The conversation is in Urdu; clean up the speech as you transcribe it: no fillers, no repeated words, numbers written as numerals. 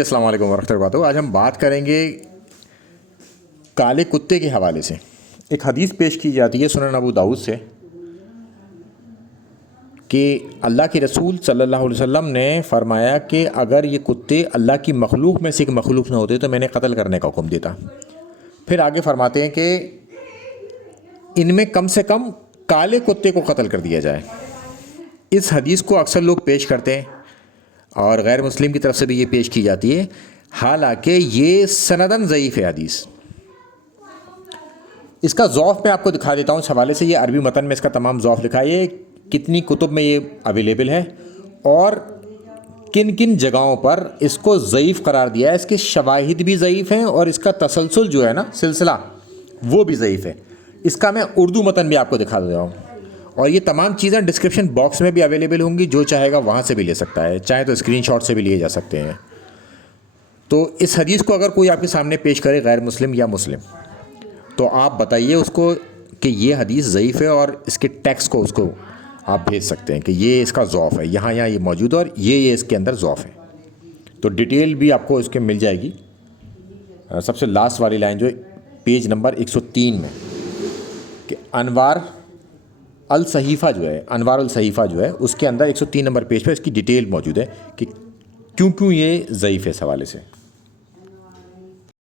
السلام علیکم ورحمۃ اللہ وبرکاتہ۔ آج ہم بات کریں گے کالے کتے کے حوالے سے۔ ایک حدیث پیش کی جاتی ہے سنن ابو داؤد سے کہ اللہ کے رسول صلی اللہ علیہ وسلم نے فرمایا کہ اگر یہ کتے اللہ کی مخلوق میں سے ایک مخلوق نہ ہوتے تو میں نے قتل کرنے کا حکم دیتا۔ پھر آگے فرماتے ہیں کہ ان میں کم سے کم کالے کتے کو قتل کر دیا جائے۔ اس حدیث کو اکثر لوگ پیش کرتے ہیں اور غیر مسلم کی طرف سے بھی یہ پیش کی جاتی ہے، حالانکہ یہ سندن ضعیف ہے حدیث۔ اس کا ضعف میں آپ کو دکھا دیتا ہوں اس حوالے سے۔ یہ عربی متن میں اس کا تمام ضعف لکھا ہے، یہ کتنی کتب میں یہ اویلیبل ہے اور کن کن جگہوں پر اس کو ضعیف قرار دیا ہے۔ اس کے شواہد بھی ضعیف ہیں اور اس کا تسلسل جو ہے نا، سلسلہ، وہ بھی ضعیف ہے۔ اس کا میں اردو متن بھی آپ کو دکھا دیتا ہوں، اور یہ تمام چیزیں ڈسکرپشن باکس میں بھی اویلیبل ہوں گی، جو چاہے گا وہاں سے بھی لے سکتا ہے، چاہے تو اسکرین شاٹ سے بھی لیے جا سکتے ہیں۔ تو اس حدیث کو اگر کوئی آپ کے سامنے پیش کرے غیر مسلم یا مسلم، تو آپ بتائیے اس کو کہ یہ حدیث ضعیف ہے، اور اس کے ٹیکسٹ کو اس کو آپ بھیج سکتے ہیں کہ یہ اس کا ضعف ہے، یہاں یہ موجود ہے اور یہ اس کے اندر ضعف ہے۔ تو ڈیٹیل بھی آپ کو اس کے مل جائے گی۔ سب سے لاسٹ والی لائن جو ہے پیج نمبر 103 میں، کہ انوار الصحیفہ جو ہے اس کے اندر 103 نمبر پیج پہ اس کی ڈیٹیل موجود ہے کہ کیوں یہ ضعیف ہے اس حوالے سے۔